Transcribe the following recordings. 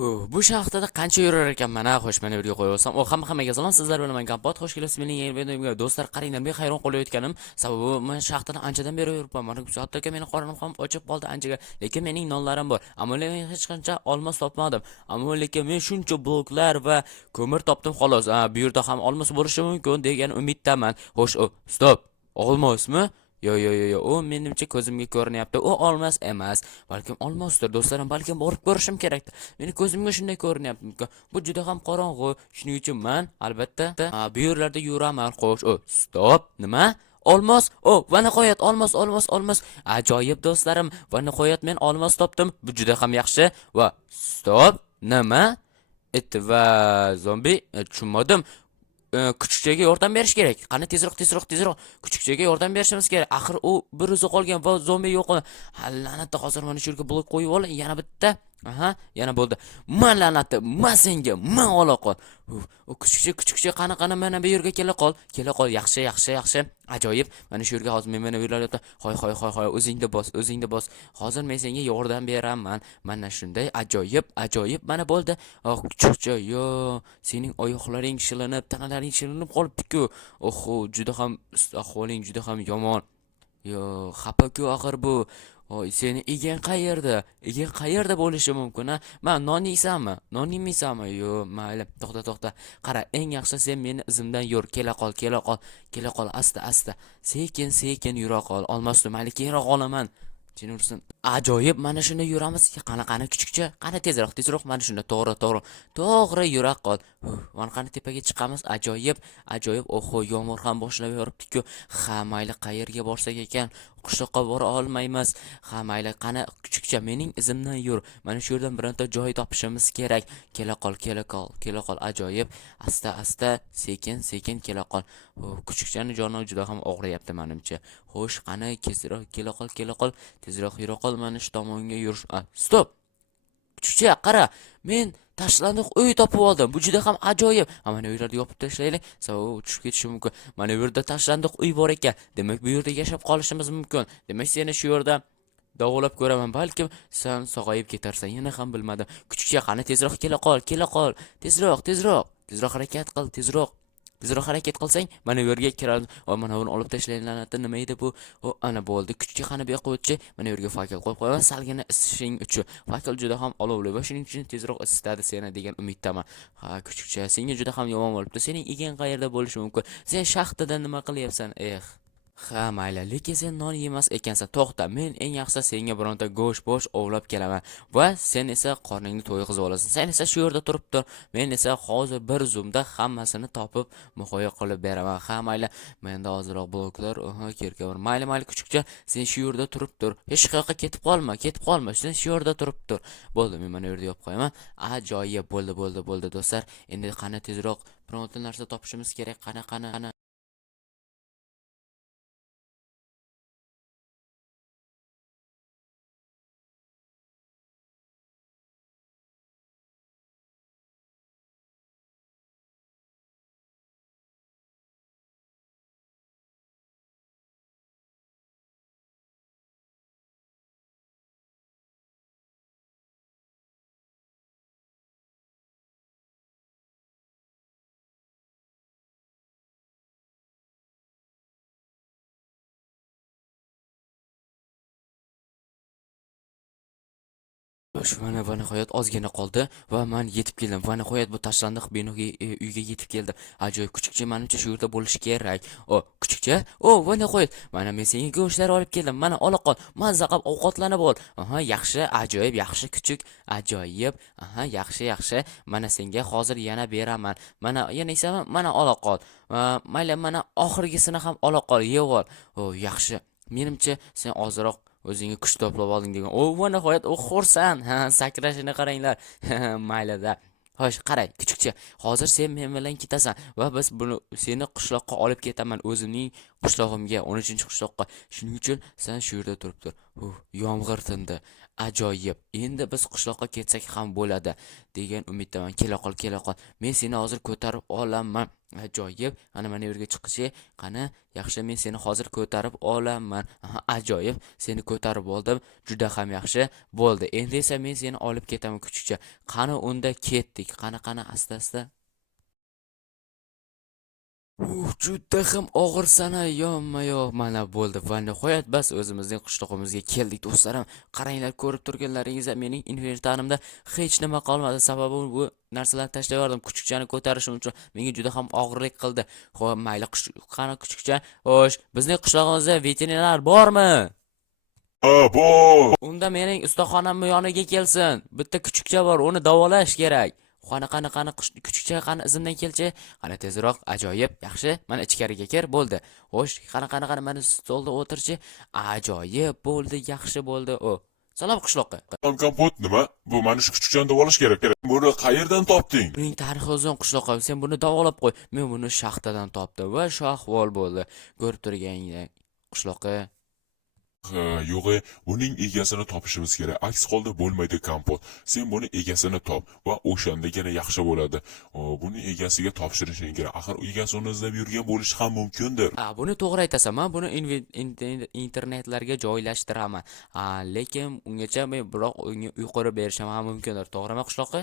Bu shaxtada qancha yurar ekanman, xo'sh, mana bu yerga qo'yib olsam. Hammaga salom, sizlar bilan men Kompot. Xush kelibsiz mening yangi videomga. Do'stlar, qaranglar, men hayron qolayotganim sababi men shaxtada anchadan beri yuribman. Mana bu soatda meni qornim ham ochib qoldi anchaga. Lekin mening nonlarim bor. Ammo men hech qancha olmos topmadim. Ammo lekin men shuncha bloklar va ko'mir topdim xolos. Bu yerda ham olmos bo'lishi mumkin degan umiddaman. Xo'sh, stop. Olmosmi? Yo, u menimcha ko'zimga ko'rinyapti. U olmos emas, balkim olmosdir do'stlarim, balkim borib ko'rishim kerak. Meni ko'zimga shunday ko'rinyapti. Bu juda ham qorong'u. Shuning uchun men albatta bu yerlarda yuraman. Xo'sh, stop. Nima? Olmos. Va nihoyat olmos. Ajoyib do'stlarim. Va nihoyat men olmos topdim. Bu juda ham yaxshi. Va stop. Nima? It va zombi tushunmadim. Kuchukchaga yordam berish kerak. Qani tezroq. Kuchukchaga yordam berishimiz kerak. Axir u bir o'zi qolgan va zombi yo'q. La'natda hozir mana shu yerga blok qo'yib ol. Yana bitta. Yana bo'ldi. Men la'natda, men senga, men ola qol. U kuchukcha qani mana bu yerga kela qol. Yaxshi. Ajoyib. Mana shu yerga hozir men mana bu yerlarda hoy, o'zingda bos. Hozir men senga yordam beraman. Mana shunday ajoyib mana bo'ldi. Kuchukcha, yo, sening oyoqlaring shilinib, tanalaring shilinib qolibdi-ku. Juda ham ahvoling juda ham yomon. Yo, xafa-ku axir bu. Seni egang qayerda? Egang qayerda bo'lishi mumkin, ha? Men non yeysanmi? Non yemiysanmi? Yo, mayli. To'xta. Qara, eng yaxshi sen meni izimdan yur. Kela qol, asta. Sekin yura qol. Olmosni mayli keyinroq olaman. Jinursin. Ajoyib, mana shunda yuramiz. Qani kuchukcha, qani tezroq mana shunda to'g'ri yura qol. Mana qani tepaga chiqamiz. Ajoyib. Yomg'ir ham boshlab yoribdi-ku. Mayli qayerga borsak ekan, qishloqqa bora olmaymiz. Mayli qani kuchukcha, mening izimdan yur. Mana shu yerdan bironta joy topishimiz kerak. Kela qol. Ajoyib. Asta, sekin kela qol. Kuchukchaning joni juda ham og'riyapti menimcha. Xo'sh, qani tezroq kela qol. Tezroq yura qol, mana shu tomonga yurish. Stop. Kuchukcha, qara. Men tashlandiq uy topib oldim. Bu juda ham ajoyib. Mana bu yerda yopib tashlaylik. Sababi tushib ketishi mumkin. Mana bu yerda tashlandiq uy bor ekan. Demak, bu yerda yashab qolishimiz mumkin. Demak, seni shu yerda davolab ko'raman. Balkim sen sog'ayib ketarsan. Yana ham bilmadim. Kuchukcha, qani tezroq kela qol. Tezroq harakat qil, Tezroq harakat qilsang, mana bu yerga kiradi. Mana buni olib tashlayman. Nima edi bu? Ana bo'ldi. Kuchukcha qani bu yoqqa o'tchi. Mana bu yerga fakel qo'yib qo'yaman, salgina isishing uchun. Fakel juda ham olovli va shuning uchun tezroq isitadi seni degan umiddaman. Kuchukcha, senga juda ham yomon bo'libdi. Sening egang qayerda bo'lishi mumkin? Sen shaxtada nima qilyapsan? Mayli, lekin sen non yemas ekansan. To'xta, men eng yaxshi senga bironta go'sht ovlab kelaman va sen esa qorningni to'yg'izib olasan. Sen esa shu yerda turib tur. Men esa hozir bir zumda hammasini topib muhayyo qilib beraman. Mayli, menda hozirroq bloklar, kerka bor. Mayli, kuchukcha, sen shu yerda turib tur. Hech qayerga ketib qolma. Sen shu yerda turib tur. Bo'ldi, men mana yerda yopib qo'yaman. Ajoyib bo'ldi do'stlar. Endi qani tezroq bironta narsa topishimiz kerak. Qani. Mana va nihoyat ozgina qoldi va men yetib keldim. Va nihoyat bu tashlandiq binoga uyga yetib keldim. Ajoyib, kuchukcha menimcha shu yerda bo'lishi kerak. Kuchukcha? Va nihoyat. Mana men senga go'shtlar olib keldim. Mana ola qol. Mazza qilib ovqatlanib ol. Yaxshi, ajoyib, yaxshi kuchuk. Ajoyib. Yaxshi. Mana senga hozir yana beraman. Mana yana esa mana ola qol. Mayli, mana oxirgisini ham ola qol, yeb ol. Yaxshi. Menimcha sen ozroq o'zingga kuch to'plab olding degan. Va nihoyat xursand. Sakrashini qaranglar. Maylida. Xo'sh, qarang, kuchukcha. Hozir sen men bilan ketasan va biz buni seni qishloqqa olib ketaman, o'zimning qishlog'imga, 13-qishloqqa. Shuning uchun sen shu yerda turib tur. Yomg'ir tindi. ajoyib. Endi biz qishloqqa ketsak ham bo'ladi degan umiddaman. Kela qol, kela qol. Men seni hozir ko'tarib olaman. Ajoyib. Ana mana yerga chiqishi, qani, yaxshi, men seni hozir ko'tarib olaman. Aha, ajoyib. Seni ko'tarib oldim. Juda ham yaxshi. Bo'ldi. Endi esa men seni olib ketaman kuchukcha. Qani unda ketdik. Qani asta-asta. Juda ham og'ir sana, yonma-yoq mana bo'ldi. Va nihoyat bas o'zimizning qishlog'imizga keldik do'stlarim. Qaranglar, ko'rib turganlaringizda mening inventarimda hech nima qolmadi. Sababi bu narsalarni tashlab yubordim kuchukchani ko'tarishim uchun. Menga juda ham og'irlik qildi. Xo'p, mayli, qani kuchukcha. Xo'sh, bizning qishlog'imizda veterinar bormi? Ha, bor. Unda mening ustaxonamning yoniga kelsin. Bitta kuchukcha bor, uni davolash kerak. Qani kuchukcha, qani izimdan kelchi. Qani tezroq, ajoyib, yaxshi. Mana ichkariga kir, bo'ldi. Xo'sh, qani mana stolda o'tirchi. Ajoyib, bo'ldi, yaxshi bo'ldi. Salom qishloqqa. Kompot nima? Bu mana shu kuchukchani davolash kerak. Buni qayerdan topding? Buning tarixi uzun qishloqqa. Sen buni davolab qo'y. Men buni shaxtadan topdim va shu ahvol bo'ldi. Ko'rib turganing qishloqqa. Ha, yo'q, uning egasini topishimiz kerak. Aks holda bo'lmaydi kompot. Sen buni egasini top va o'shandagina yaxshi bo'ladi. Buni egasiga topshirishing kerak. Axir egasi uni izlab yurgan bo'lishi ham mumkindir. Buni to'g'ri aytasan. Men buni internetlarga joylashtiraman. Lekin ungacha men biroq unga uy qurib berishim ham mumkindir. To'g'rimi qishloqqa?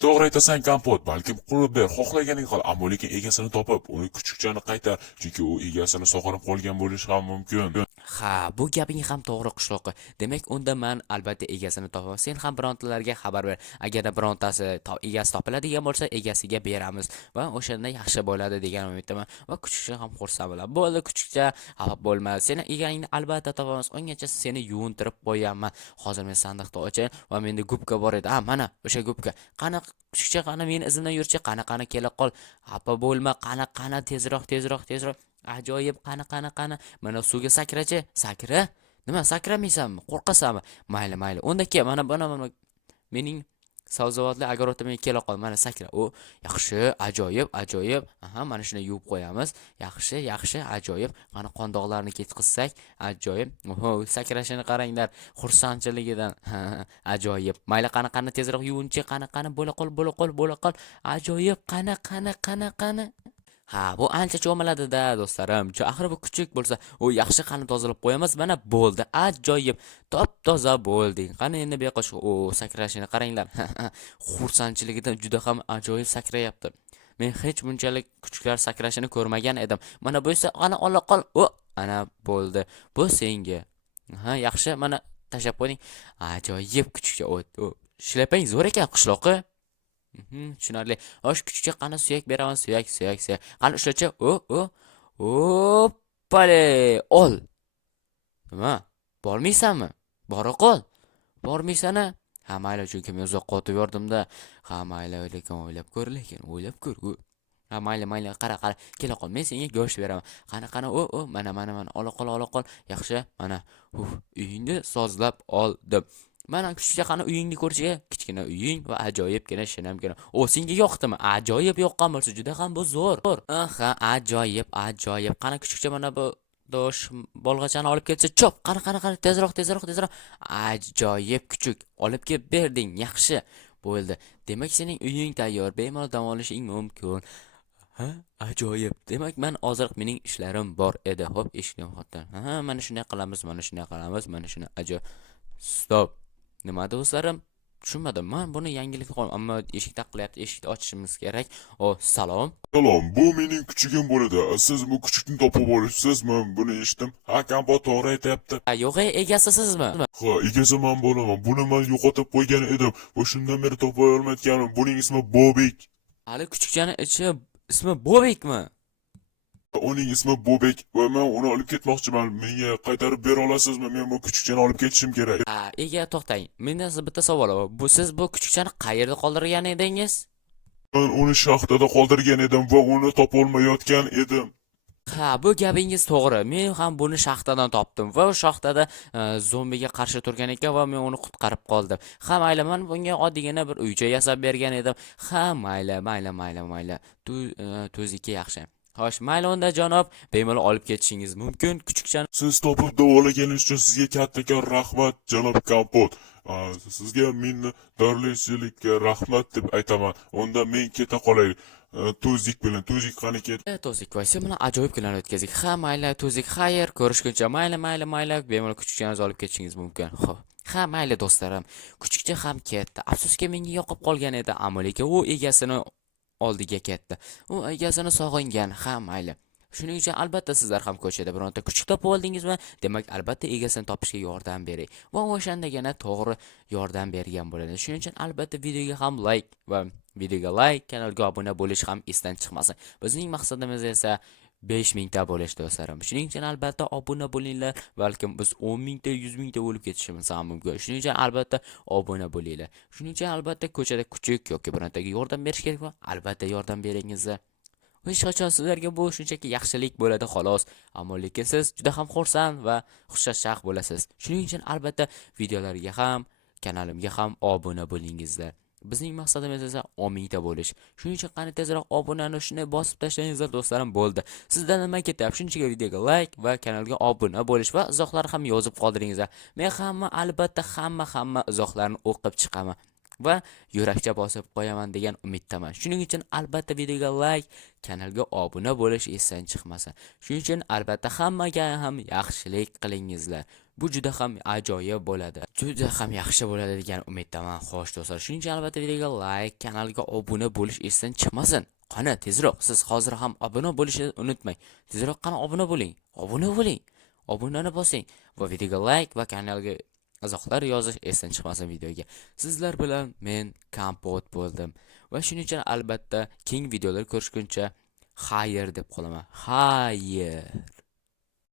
To'g'ri aytasan kompot, balkim qurib ber, xohlaganing qil, ammo lekin egasini topib, uni kuchukchani qaytar, chunki u egasini sog'inib qolgan bo'lishi ham mumkin. Ha, bu gaping ham to'g'ri qishloqqa. Demak, unda men albatta egasini topaman. Sen ham birontalarga xabar ber. Agarda birontasi egasi topiladigan bo'lsa, egasiga beramiz va o'shanda yaxshi bo'ladi degan umiddaman. Va kuchukcha ham xursand bo'ladi. Bo'ldi kuchukcha, xafa bo'lma. Seni egangni albatta topamiz. Ungacha seni yuvintirib qo'yaman. Hozir men sandiqni ochayin va menda gubka bor edi. Mana o'sha gubka. Qani kuchukcha, qani meni izimdan yurchi, qani kela qol. Xafa bo'lma, qani tezroq. Ajoyib, qani. Mana suvga sakrachi. Sakra? Nima sakramaysanmi? Qo'rqasanmi? Mayli. Unda ke, mana mening sabzavotli огородimga kela qol. Mana sakra. Yaxshi, ajoyib. Aha, mana shuni yuvib qo'yamiz. Yaxshi, ajoyib. Qani qondoqlarni ketqizsak, ajoyib. Sakrashini qaranglar, xursandchiligidan. Ajoyib. Mayli, qani tezroq yuvinchi, qani bo'la qol. Ajoyib, qani. Ha, bu ancha cho'miladi-da, do'stlarim. Axir bu kuchuk bo'lsa, u yaxshi qani tozalab qo'yamiz. Mana bo'ldi. Ajoyib. Top-toza bo'lding. Qani endi bu yoqqa sakrashini qaranglar. Xursandchiligidan juda ham ajoyib sakrayapti. Men hech bunchalik kuchuklar sakrashini ko'rmagan edim. Mana bu esa qani ola qol. Ana bo'ldi. Bu senga. Ha, yaxshi. Mana tashab qo'ying. Ajoyib kuchukcha. Shlapang zo'r ekan qishloqqa. Tushunarli. Kuchukcha, qani suyak beraman, suyak. Qani ushlachi. Hoppale, ol. Nima? Bormaysanmi? Bora qol. Bormaysana? Ha, mayli, chunki men uzoq qotib yordim-da. Ha, mayli, lekin o'ylab ko'r. Ha, mayli, qara. Kela qol, men senga go'sht beraman. Qani, mana, ola qol. Yaxshi, mana. Uyingni sozlab oldim. Mana kuchukcha, qani uyingni ko'rchiga, kichkina uying va ajoyibgina shinamgina. Senga yoqdimi? Ajoyib yoqqan bo'lsa, juda ham bu zo'r. Aha, ajoyib. Qani kuchukcha, mana bu dosh bolg'achani olib kelsa, chop. Qani, tezroq. Ajoyib kuchuk, olib kelib berding. Yaxshi bo'ldi. Demak, sening uying tayyor, bemalol dam olishing mumkin. Ha, ajoyib. Demak, hozir mening ishlarim bor edi. Xo'p, eshikni xotdan. Ha, mana shunday qilamiz. Mana shuni ajoyib. Stop. Nima do'stlarim? Tushunmadim. Men buni yangilik qo'ydim, ammo eshik taqilyapti. Eshikni ochishimiz kerak. Salom. Salom, bu mening kuchugim bo'ladi. Siz bu kuchukni topib olibsizmi? Buni eshitdim. Ha, kompot to'g'ri aytayapti. Yo'q, egasi sizmi? Ha, egasi men bo'laman. Buni men yo'qotib qo'ygan edim. Va shundan beri topa olmayotganim. Buning ismi Bobek. Hali kuchukchani ismi Bobekmi? Uning ismi Bobek va men uni olib ketmoqchiman. Menga qaytarib bera olasizmi? Men bu kuchukchani olib ketishim kerak. Ega, to'xtang. Mendan bitta savol bor. Siz bu kuchukchani qayerda qoldirgan edingiz? Men uni shaxtada qoldirgan edim va uni topa olmayotgan edim. Ha, bu gapingiz to'g'ri. Men ham buni shaxtadan topdim va o'sha shaxtada zombiga qarshi turgan ekan va men uni qutqarib qoldim. Ha, mayli, men bunga oddiygina bir uycha yasab bergan edim. Ha, mayli. Tuzniki yaxshi. Xo'sh, mayli unda janob, bemalol olib ketishingiz mumkin. Kuchukchani Siz topib davolaganingiz uchun sizga kattakon rahmat, janob Kompot. Sizga minnatdorchilikka rahmat deb aytaman. Unda men keta qolay. Tuzik bilan, tuzik qani ket. To'zik va sen bilan ajoyib kunlar o'tkazdik. Ha, mayli, to'zik, xayr, ko'rishguncha, mayli, bemalol kuchukchani olib ketishingiz mumkin. Xo'p. Ha, mayli do'stlarim. Kuchukcha ham ketdi. Afsuski menga yoqib qolgan edi, ammo lekin u egasini oldiga ketdi. U egasini sog'ingan. Ha, mayli. Shuning uchun albatta sizlar ham ko'chada bironta kuchuk topib oldingizmi? Demak, albatta egasini topishga yordam bering. Va o'shandagina to'g'ri yordam bergan bo'ladi. Shuning uchun albatta videoga ham like, kanalga obuna bo'lish ham esdan chiqmasin. Bizning maqsadimiz esa 5000 ta bo'lish do'stlarim. Shuning uchun albatta obuna bo'linglar. Balkim biz 10 ta, 100 ta bo'lib ketishimiz ham mumkin. Shuning uchun albatta obuna bo'linglar. Shuning uchun albatta ko'chada kuchuk yoki birontaga yordam berish kerakmi? Albatta yordam beringizlar. Hech qachon sizlarga bu shunchaki yaxshilik bo'ladi xolos, ammo lekin siz juda ham xursand va xushchaqchaq bo'lasiz. Shuning uchun albatta videolarga ham, kanalimga ham obuna bo'lingizlar. Bizning maqsadimiz esa 10 ta bo'lish. Shuning uchun qani tezroq obunani shunday bosib tashlangizlar do'stlarim, bo'ldi. Sizdan nima ketyapti? Shunchaga videoga like va kanalga obuna bo'lish va izohlar ham yozib qoldiringizlar. Men albatta hamma izohlarni o'qib chiqaman va yurakcha bosib qo'yaman degan umiddaman. Shuning uchun albatta videoga like, kanalga obuna bo'lish esdan chiqmasin. Shuning uchun albatta hammaga ham yaxshilik qilingizlar. Bu juda ham ajoyib bo'ladi. Juda ham yaxshi bo'ladi degan umiddaman. Xo'sh do'stlar, shuning uchun albatta videoga like, kanalga obuna bo'lish esdan chiqmasin. Qani tezroq siz hozir ham obuna bo'lishni unutmang. Tezroq qani obuna bo'ling. Obunani bosing va videoga like va kanalga izohlar yozish esdan chiqmasin videoga. Sizlar bilan men Kompot bo'ldim va shuning uchun albatta keng videolar ko'rishguncha xayr deb qolaman. Xayr.